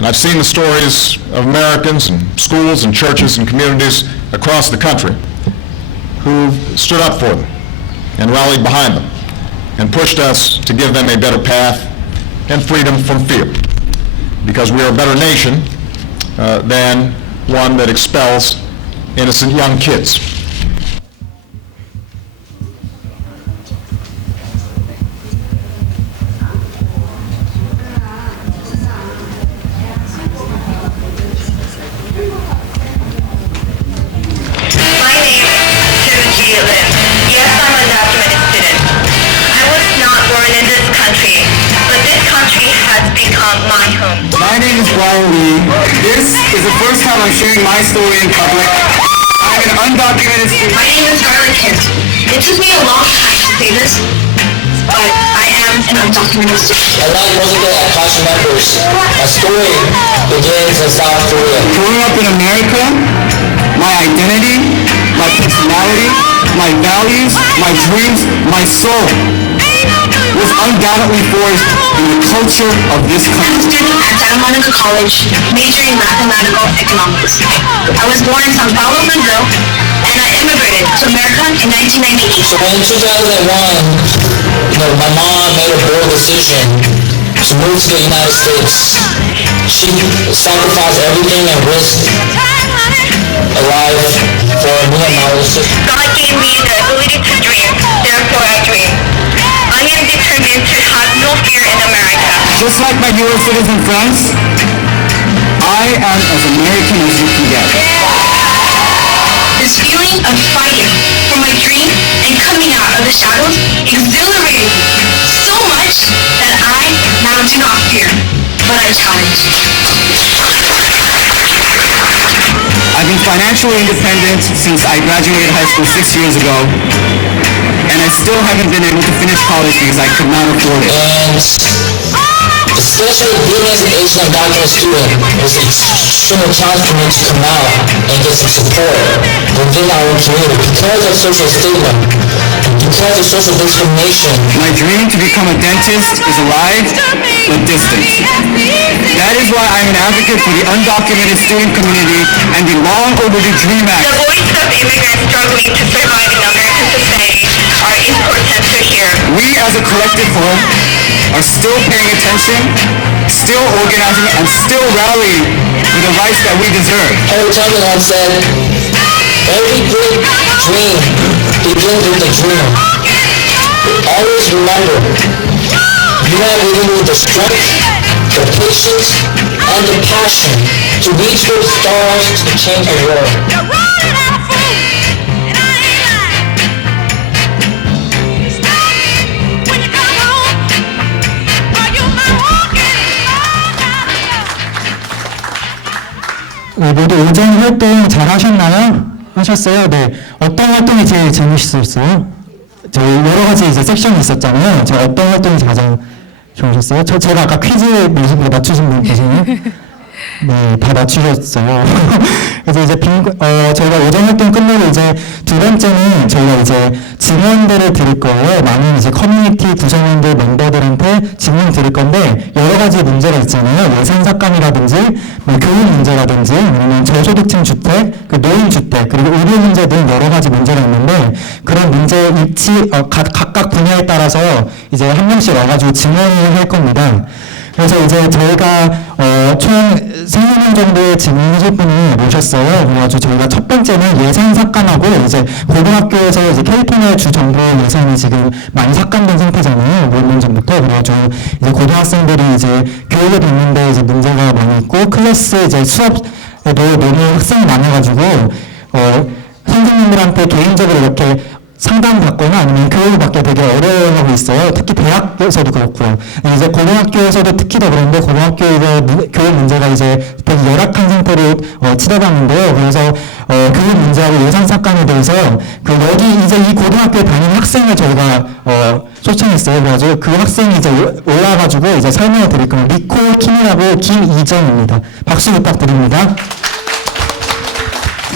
And I've seen the stories of Americans and schools and churches and communities across the country who stood up for them and rallied behind them and pushed us to give them a better path and freedom from fear, because we are a better nation than one that expels innocent young kids. My name is Brian Lee. This is the first time I'm sharing my story in public. I'm an undocumented student. My name is Garland Kim. It took me a long time to say this, but I am an undocumented student. Like most of the Akasha members, my story begins in South Korea. Growing up in America, my identity, my personality, my values, my dreams, my soul was undoubtedly forged in the culture of this I'm a country. student at Santa Monica College, majoring in mathematical economics. I was born in Sao Paulo, Brazil, and I immigrated to America in 1998. So in 2001, my mom made a bold decision to move to the United States. She sacrificed everything and risked a life for me and my little sister. God gave me the ability to dream, therefore I dream. I am determined to have no fear in America. Just like my hero citizen friends, I am as American as you can get. This feeling of fighting for my dream and coming out of the shadows exhilarated me so much that I now do not fear, but I challenge. I've been financially independent since I graduated high school 6 years ago, and I still haven't been able to finish college because I could not afford it. And especially being as an Asian undocumented student, it was extremely challenging for me to come out and get some support within our own community because of social stigma, because of social discrimination. My dream to become a dentist is alive but distant. That is why I'm an advocate for the undocumented student community and the long overdue DREAM Act. The voice of immigrants struggling to survive in American society are important to hear. We as a collective whole are still paying attention, still organizing, and still rallying for the rights that we deserve. Harry Tubman once said, every great dream begins with a dream. Always remember, you have within you the strength, the patience, and the passion to reach for the stars to change the world. 모두 오전 활동 잘 하셨나요? 하셨어요? 네. 어떤 활동이 제일 재밌었어요? 저희 여러 가지 이제 섹션이 있었잖아요. 저 어떤 활동이 가장 좋으셨어요? 제가 아까 퀴즈 문제로 맞추신 분 계시나요? 네, 다 맞추셨어요. 그래서 이제 저희가 오전 활동 끝내고 이제 두 번째는 저희가 이제 질문들을 드릴 거예요. 많은 이제 커뮤니티 구성원들 멤버들한테 질문 드릴 건데 여러 가지 문제가 있잖아요. 예산 삭감이라든지 뭐 교육 문제라든지 아니면 저소득층 주택, 노인 주택 그리고 의료 문제 등 여러 가지 문제가 있는데 그런 문제 각각 분야에 따라서 이제 한 명씩 와가지고 질문을 할 겁니다. 그래서 이제 저희가 총 3명 정도의 질문해줄 분을 모셨어요. 그래가지고 저희가 첫 번째는 예산 삭감하고 이제 고등학교에서 이제 캘리포니아 주 정부 예산이 지금 많이 삭감된 상태잖아요. 몇 년 전부터. 그래가지고 이제 고등학생들이 이제 교육을 듣는데 이제 문제가 많이 있고 클래스 이제 수업에도 너무 학생이 많아가지고 선생님들한테 개인적으로 이렇게 상담받거나 아니면 교육을 받기 되게 어려워하고 있어요. 특히 대학에서도 그렇고요. 이제 고등학교에서도 특히 더 그런데 고등학교의 교육 문제가 이제 되게 열악한 상태로 치닫았는데요. 그래서 교육 문제하고 예산 삭감에 대해서 여기 이제 이 고등학교에 다니는 학생을 저희가 초청했어요. 그래가지고 그 학생이 이제 올라와가지고 이제 설명을 드릴 거예요. 니콜 킴이라고 김이정입니다. 박수 부탁드립니다.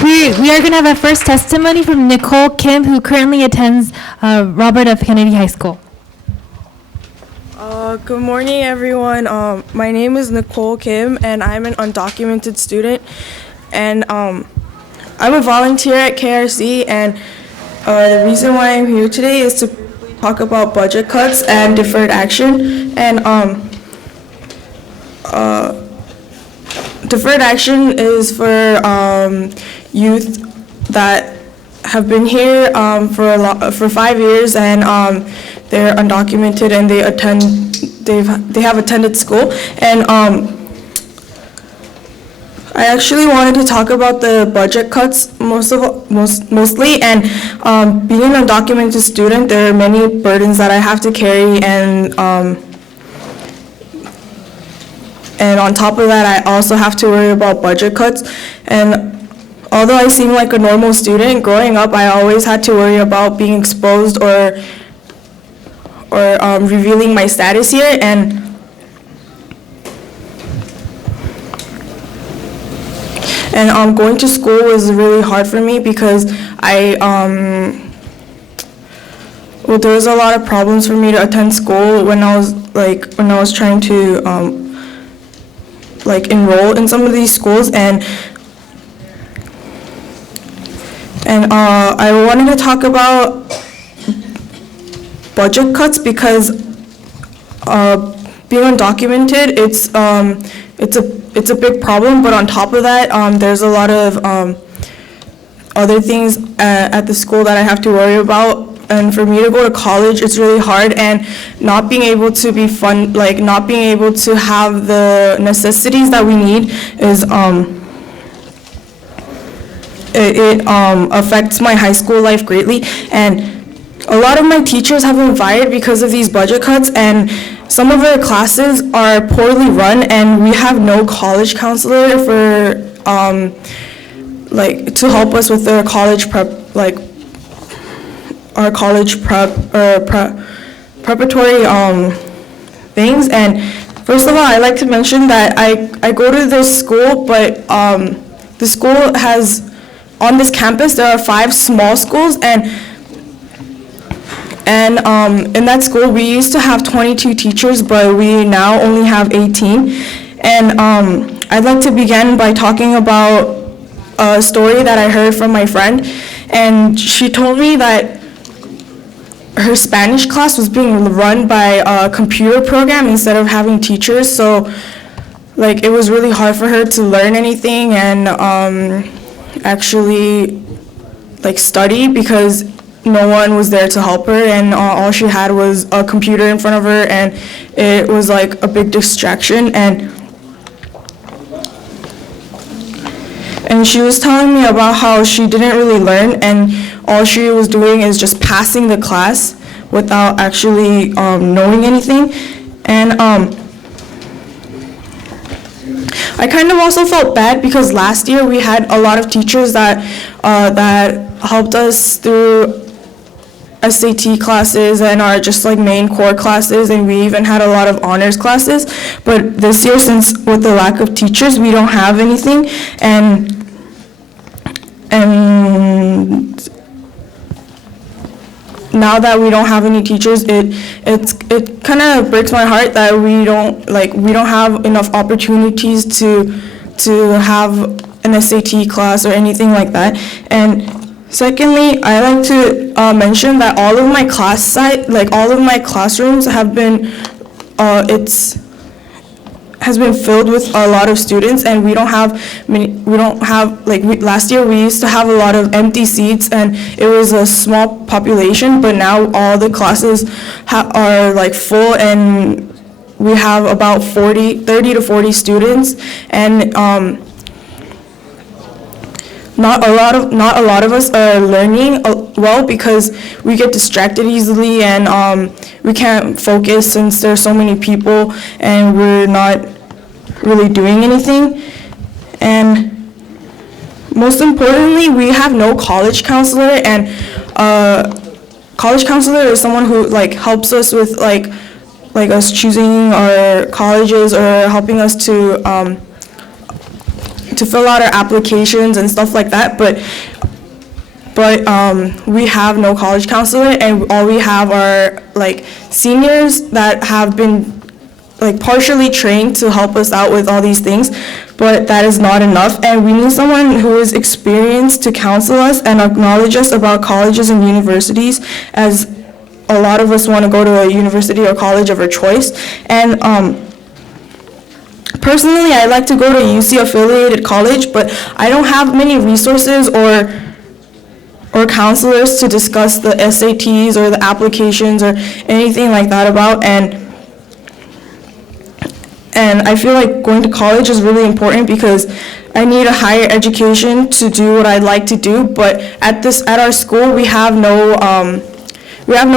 We are going to have a first testimony from Nicole Kim, who currently attends Robert F. Kennedy High School. Good morning, everyone. My name is Nicole Kim, and I'm an undocumented student. And I'm a volunteer at KRC, and the reason why I'm here today is to talk about budget cuts and deferred action. And deferred action is for youth that have been here for 5 years, and they're undocumented, and they have attended school. And I actually wanted to talk about the budget cuts mostly. And being an undocumented student, there are many burdens that I have to carry, and on top of that, I also have to worry about budget cuts. And although I seem like a normal student, growing up, I always had to worry about being exposed or revealing my status here. And going to school was really hard for me because there was a lot of problems for me to attend school when I was trying to enroll in some of these schools. And I wanted to talk about budget cuts because being undocumented, it's a big problem. But on top of that, there's a lot of other things at the school that I have to worry about. And for me to go to college, it's really hard, and not being able to not being able to have the necessities that we need is it affects my high school life greatly. And a lot of my teachers have been fired because of these budget cuts, and some of our classes are poorly run, and we have no college counselor for to help us with our college prep, our college preparatory things. And first of all, I'd like to mention that I go to this school, but the school has, on this campus, there are 5 small schools, and in that school, we used to have 22 teachers, but we now only have 18. And I'd like to begin by talking about a story that I heard from my friend. And she told me that her Spanish class was being run by a computer program instead of having teachers. So, it was really hard for her to learn anything and actually, study, because no one was there to help her, and all she had was a computer in front of her, and it was a big distraction. And she was telling me about how she didn't really learn, and all she was doing is just passing the class without actually knowing anything. And I kind of also felt bad because last year we had a lot of teachers that helped us through SAT classes and our just main core classes, and we even had a lot of honors classes. But this year, since with the lack of teachers, we don't have anything. And now that we don't have any teachers, it kind of breaks my heart that we don't have enough opportunities to have an SAT class or anything like that. And secondly, I like to mention that all of my all of my classrooms have been has been filled with a lot of students, and we don't have last year we used to have a lot of empty seats, and it was a small population, but now all the classes are full, and we have about 30 to 40 students. And not a lot of us are learning well because we get distracted easily, and we can't focus since there's so many people and we're not really doing anything. And most importantly, we have no college counselor, and college counselor is someone who helps us with us choosing our colleges or helping us to fill out our applications and stuff like that. But but we have no college counselor, and all we have are like seniors that have been like partially trained to help us out with all these things, but that is not enough, and we need someone who is experienced to counsel us and acknowledge us about colleges and universities, as a lot of us want to go to a university or college of our choice. And personally, I like to go to a UC affiliated college, but I don't have many resources or counselors to discuss the SATs or the applications or anything like that about, and I feel like going to college is really important because I need a higher education to do what I'd like to do, but at our school we have no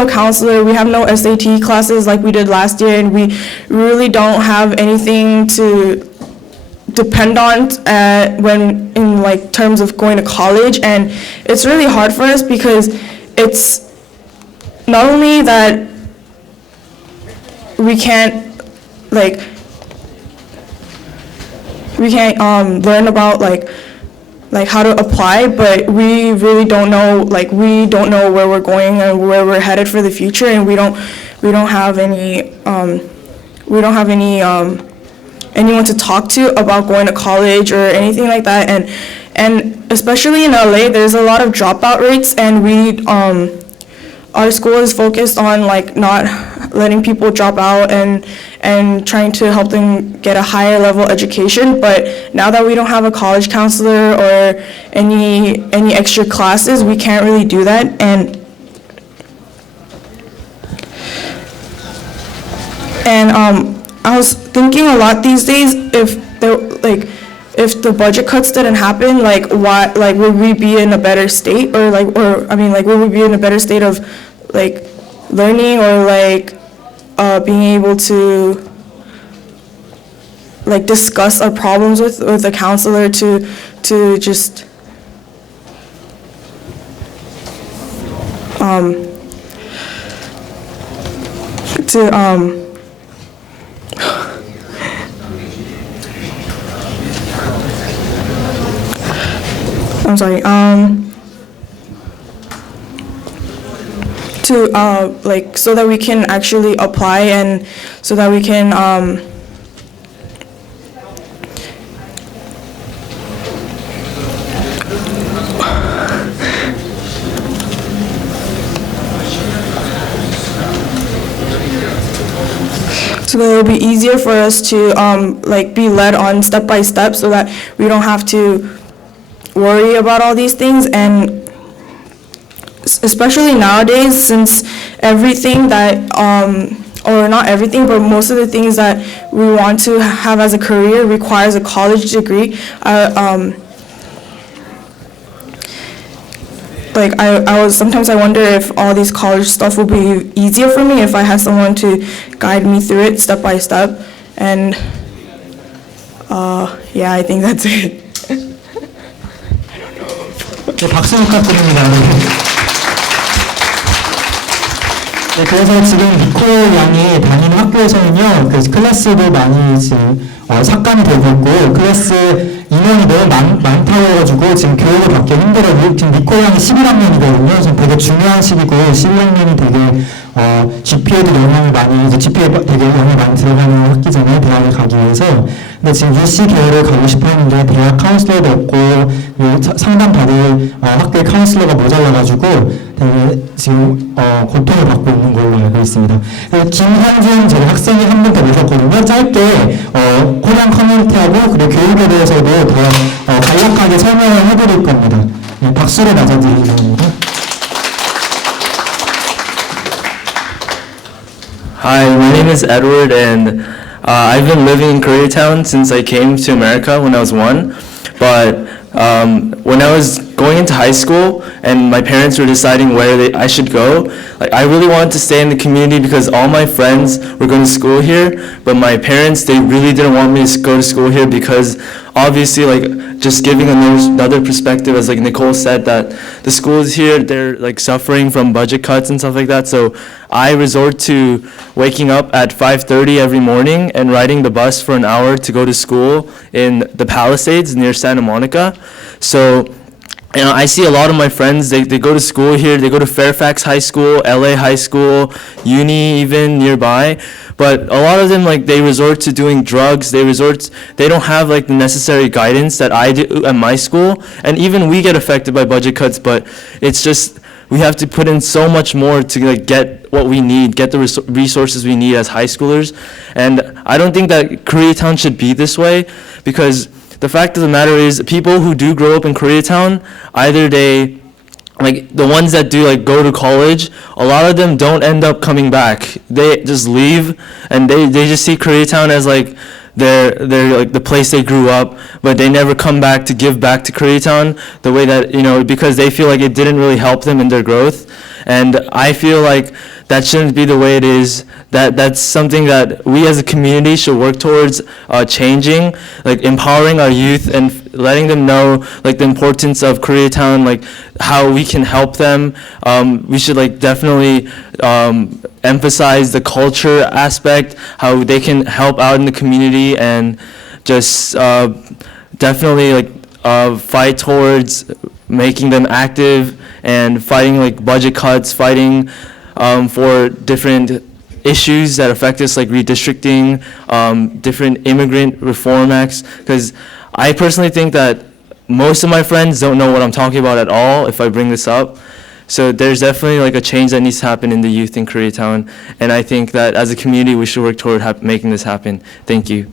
counselor, we have no SAT classes like we did last year, and we really don't have anything to depend on when in like terms of going to college, and it's really hard for us because it's not only that we can't learn about like how to apply, but we really don't know, where we're going and where we're headed for the future, and we don't have any anyone to talk to about going to college or anything like that, and especially in LA there's a lot of dropout rates, and our school is focused on like not letting people drop out and trying to help them get a higher level education. But now that we don't have a college counselor or any extra classes, we can't really do that. And I was thinking a lot these days, if the budget cuts didn't happen, would we be in a better state, would we be in a better state of learning or being able to discuss our problems with a counselor to just I'm sorry, so that we can actually apply, and so that we can so that it'll be easier for us to be led on step by step, so that we don't have to worry about all these things. And especially nowadays, since everything that or not everything, but most of the things that we want to have as a career requires a college degree. Sometimes I wonder if all these college stuff will be easier for me if I had someone to guide me through it step by step. And yeah, I think that's it. 네, 박수 부탁드립니다. 네, 그래서 지금 니코 양이 다니는 학교에서는요, 그 클래스도 많이 지금 삭감이 되고 있고, 클래스 인원이 너무 많다고 해가지고 지금 교육을 받기 힘들어요. 지금 니코 양이 11학년이거든요. 지금 되게 중요한 시기고, 11학년이 되게 GPA도 영향을 많이, GPA 되게 영향이 많이 들어가는 학기잖아요, 대학을 가기 위해서. 근데 지금 UC 계열을 가고 싶어 했는데 대학 카운슬러도 없고 상담받을 학교의 카운슬러가 모자라가지고 되게 지금 고통을 받고 있는 걸로 알고 있습니다. 김현준 저희 학생이 한 분 더 모셨거든요. 짧게 코리안 커뮤니티하고 그리고 교육에 대해서도 더 간략하게 설명을 해드릴 겁니다. 네, 박수로 맞아드리기 바랍니다. Hi, my name is Edward, and I've been living in Koreatown since I came to America when I was 1. But when I was going into high school and my parents were deciding where I should go, I really wanted to stay in the community because all my friends were going to school here. But my parents, they really didn't want me to go to school here because obviously, just giving another perspective, as Nicole said, that the schools here, they're suffering from budget cuts and stuff like that. So I resort to waking up at 5:30 every morning and riding the bus for an hour to go to school in the Palisades near Santa Monica. So And I see a lot of my friends, they go to school here, they go to Fairfax High School, LA High School, uni even nearby, but a lot of them, like, they resort to doing drugs, they don't have, like, the necessary guidance that I do at my school, and even we get affected by budget cuts, but it's just, we have to put in so much more to, like, get what we need, get the resources we need as high schoolers, and I don't think that Koreatown should be this way, because the fact of the matter is, people who do grow up in Koreatown, either they, like, the ones that do, like, go to college, a lot of them don't end up coming back. They just leave, and they just see Koreatown as, like, their like the place they grew up, but they never come back to give back to Koreatown the way that, you know, because they feel like it didn't really help them in their growth. And I feel like that shouldn't be the way it is. That's something that we as a community should work towards changing, like empowering our youth and letting them know, like, the importance of Koreatown, like how we can help them. We should, like, definitely emphasize the culture aspect, how they can help out in the community, and just definitely, like, fight towards making them active and fighting, like, budget cuts, fighting for different issues that affect us, like redistricting, different immigrant reform acts, because I personally think that most of my friends don't know what I'm talking about at all if I bring this up. So there's definitely, like, a change that needs to happen in the youth in Koreatown, and I think that as a community we should work toward making this happen. Thank you.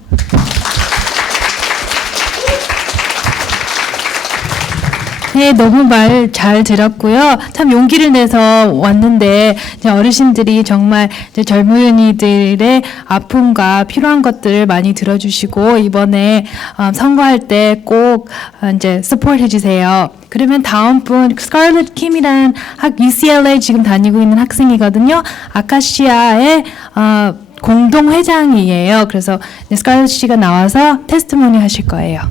네, 너무 말 잘 들었고요. 참 용기를 내서 왔는데 이제 어르신들이 정말 이제 젊은이들의 아픔과 필요한 것들을 많이 들어주시고 이번에 선거할 때 꼭 이제 서포트 해주세요. 그러면 다음 분 스칼렛 킴이라는 UCLA 지금 다니고 있는 학생이거든요. 아카시아의 공동 회장이에요. 그래서 스칼렛 씨가 나와서 테스트모니 하실 거예요.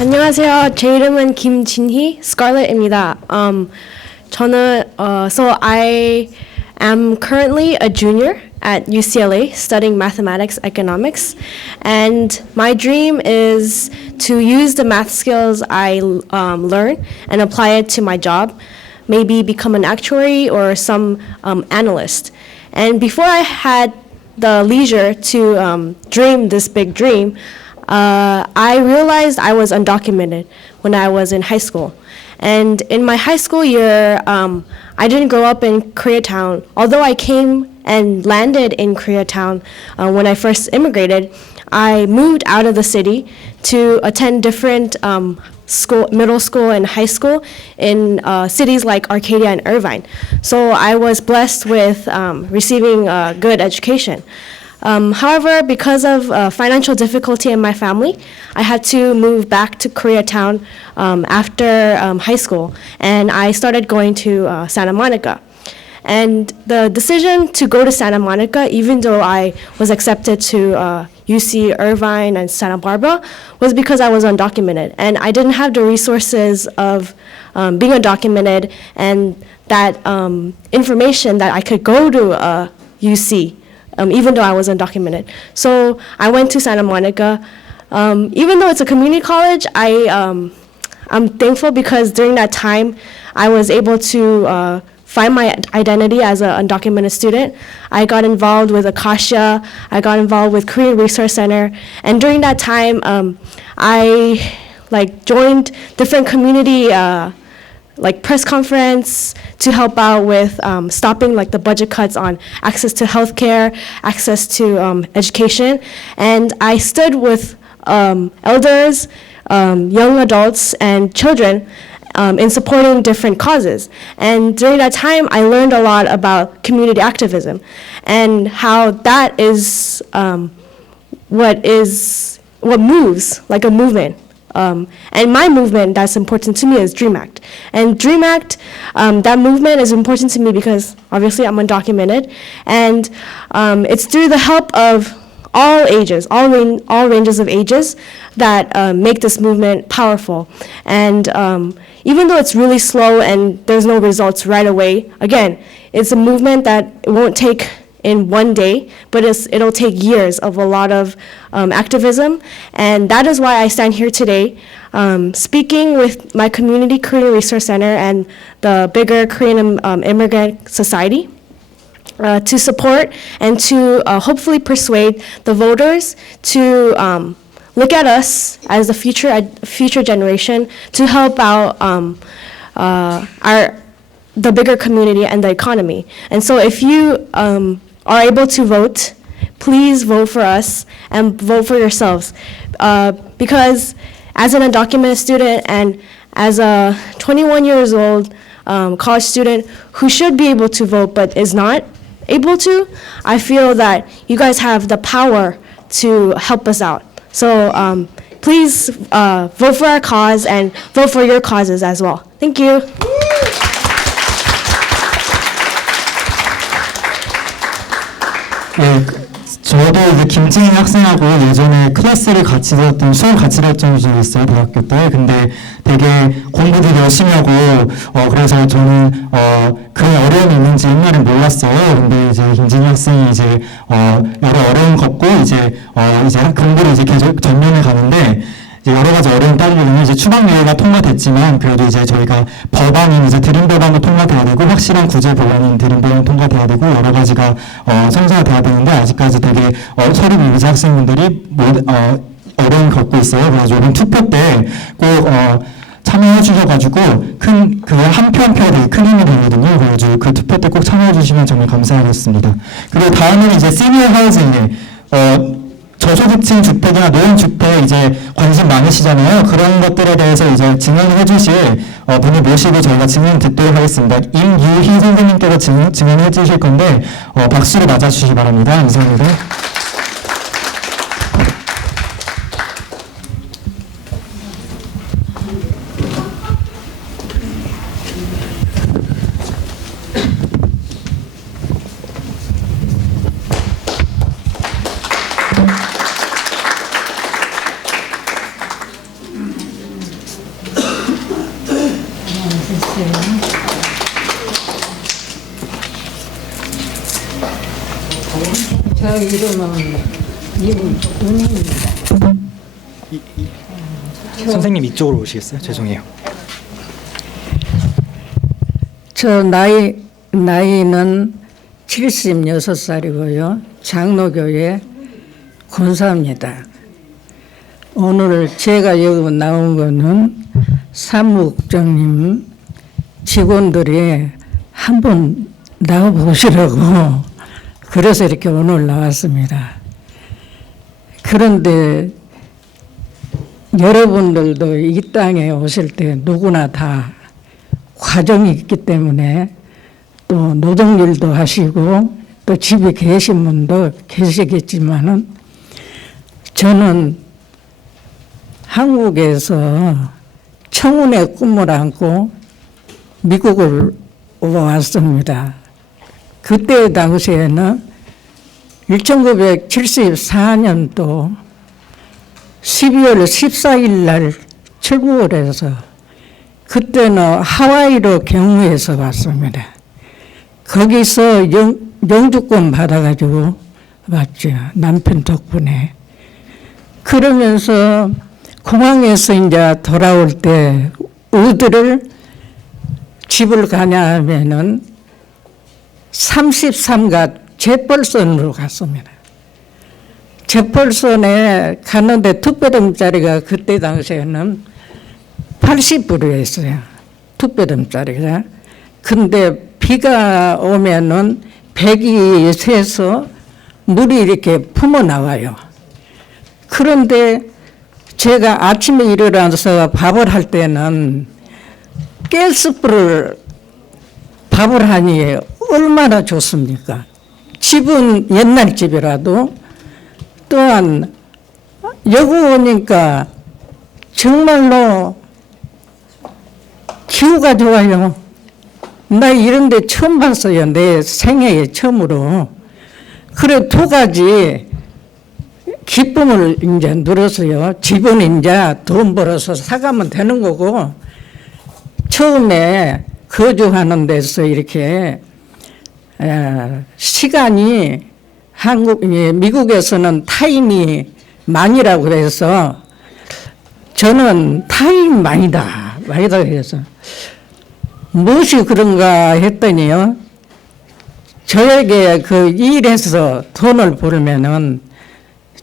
안녕하세요. 제 이름은 김진희, Scarlett입니다. So I am currently a junior at UCLA studying mathematics, economics, and my dream is to use the math skills I learn and apply it to my job, maybe become an actuary or some analyst. And before I had the leisure to dream this big dream, I realized I was undocumented when I was in high school. And in my high school year, I didn't grow up in Koreatown. Although I came and landed in Koreatown when I first immigrated, I moved out of the city to attend different middle school and high school in cities like Arcadia and Irvine. So I was blessed with receiving a good education. However, because of financial difficulty in my family, I had to move back to Koreatown after high school, and I started going to Santa Monica. And the decision to go to Santa Monica, even though I was accepted to UC Irvine and Santa Barbara, was because I was undocumented, and I didn't have the resources of being undocumented and that information that I could go to UC. Even though I was undocumented. So I went to Santa Monica. Even though it's a community college, I'm thankful because during that time, I was able to find my identity as an undocumented student. I got involved with Acacia, I got involved with Korean Resource Center, and during that time, I joined different community press conference to help out with stopping the budget cuts on access to healthcare, access to education, and I stood with elders, young adults, and children in supporting different causes. And during that time, I learned a lot about community activism and how that is what moves like a movement. And my movement that's important to me is DREAM Act. And DREAM Act, that movement is important to me because obviously I'm undocumented, and it's through the help of all ages, all ranges of ages that make this movement powerful. And even though it's really slow and there's no results right away, again, it's a movement that won't take in one day, but it'll take years of a lot of activism. And that is why I stand here today, speaking with my community Korean Resource Center and the bigger Korean Immigrant Society to support and to hopefully persuade the voters to look at us as the future generation to help out the bigger community and the economy. And so if you are able to vote, please vote for us and vote for yourselves. Because as an undocumented student and as a 21 years old college student who should be able to vote but is not able to, I feel that you guys have the power to help us out. So please vote for our cause and vote for your causes as well. Thank you. 예, 저도 이제 김진희 학생하고 예전에 클래스를 같이 들었던 수업 같이 들었던 적이 있어요, 대학교 때. 근데 되게 공부도 열심히 하고 그래서 저는 그런 어려움이 있는지 옛날엔 몰랐어요. 근데 이제 김진희 학생이 이제 여러 어려움 겪고 이제 공부를 이제 계속 전면에 가는데 이제 여러 가지 어려움 따르려면 이제 추방유예가 통과됐지만 그래도 이제 저희가 법안인 이제 드림 법안도 통과돼야 되고 확실한 구제 법안인 드림 법안 통과돼야 되고 여러 가지가 성사가 돼야 되는데 아직까지 되게 서류 미비자 학생분들이 어려움 겪고 있어요. 그래서 이번 투표 때 꼭 참여해 주셔가지고 한 표 한 표가 되게 큰 힘이 되거든요. 그래가지고 그 투표 때 꼭 참여해 주시면 정말 감사하겠습니다. 그리고 다음은 이제 시니어 하우징에 저소득층 주택이나 노인주택 이제 관심 많으시잖아요. 그런 것들에 대해서 이제 증언해 주실 분을 모시고 저희가 증언 듣도록 하겠습니다. 임유희 선생님께서 증언해 주실 건데 박수로 맞아주시기 바랍니다. 감사합니다. 저 이름은 임은입니다. 선생님 이쪽으로 오시겠어요? 죄송해요. 저 나이는 76살이고요. 장로교회 권사입니다. 오늘 제가 여기 나온 거는 사무국장님 직원들이 한번 나와보시라고 그래서 이렇게 오늘 나왔습니다. 그런데 여러분들도 이 땅에 오실 때 누구나 다 과정이 있기 때문에 또 노동일도 하시고 또 집에 계신 분도 계시겠지만은 저는 한국에서 청운의 꿈을 안고 미국을 왔습니다. 그때 당시에는 1974년도 12월 14일 날 출국을 해서 그때는 하와이로 경유해서 왔습니다. 거기서 영주권 받아가지고 왔죠. 남편 덕분에. 그러면서 공항에서 이제 돌아올 때 어디를 집을 가냐 하면은 33가 제펄선으로 갔습니다. 제펄선에 갔는데 투표덤짜리가 그때 당시에는 80불이었어요. 투표덤짜리가. 근데 비가 오면은 백이 새서 물이 이렇게 품어 나와요. 그런데 제가 아침에 일어나서 밥을 할 때는 가스불을 밥을 하니 얼마나 좋습니까? 집은 옛날 집이라도 또한 여기 오니까 정말로 기후가 좋아요. 나 이런 데 처음 봤어요. 내 생애에 처음으로. 그래 두 가지 기쁨을 이제 누렸어요. 집은 이제 돈 벌어서 사가면 되는 거고 처음에 거주하는 데서 이렇게 시간이 미국에서는 타임이 만이라고 해서 저는 타임 만이다 그래서 무엇이 그런가 했더니요. 저에게 그 일해서 돈을 벌면은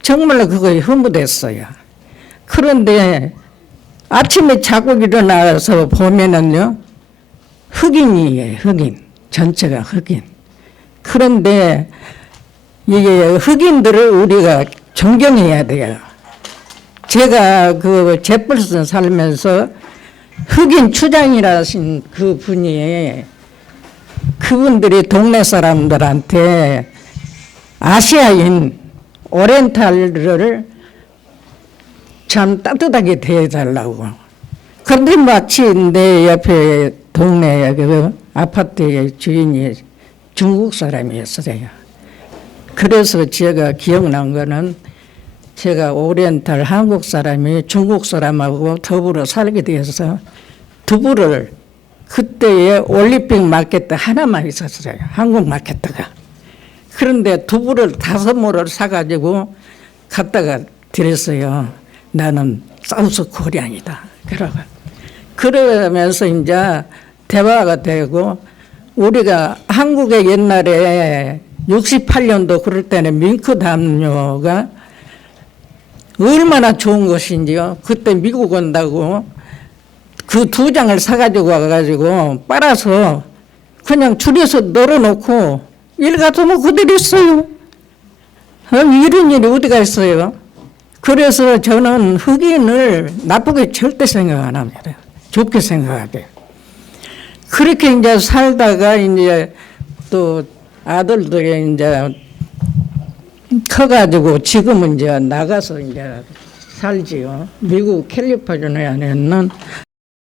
정말로 그거에 허무됐어요. 그런데 아침에 자고 일어나서 보면은요, 흑인이에요, 흑인. 전체가 흑인. 그런데 이게 흑인들을 우리가 존경해야 돼요. 제가 그 제펄슨 살면서 흑인 추장이라신 그 분이 그분들이 동네 사람들한테 아시아인 오리엔탈을 참 따뜻하게 대해달라고. 그런데 마치 내 옆에 동네 그 아파트의 주인이 중국 사람이었어요. 그래서 제가 기억난 거는 제가 오리엔탈 한국 사람이 중국 사람하고 더불어 살게 되어서 두부를 그때에 올림픽 마켓 하나만 있었어요. 한국 마켓가. 그런데 두부를 5모를 사가지고 갖다가 드렸어요. 나는 사우스 코리안이다. 그러면서 이제 대화가 되고 우리가 한국에 옛날에 68년도 그럴 때는 밍크 담요가 얼마나 좋은 것인지요. 그때 미국 온다고 그 2장을 사가지고 와가지고 빨아서 그냥 줄여서 널어놓고 일 가서면 그대로 있어요. 이런 일이 어디가 있어요. 그래서 저는 흑인을 나쁘게 절대 생각 안 합니다. 좋게 생각하게. 그렇게 이제 살다가 이제 또 아들들이 이제 커가지고 지금은 이제 나가서 이제 살지요. 미국 캘리포니아에 있는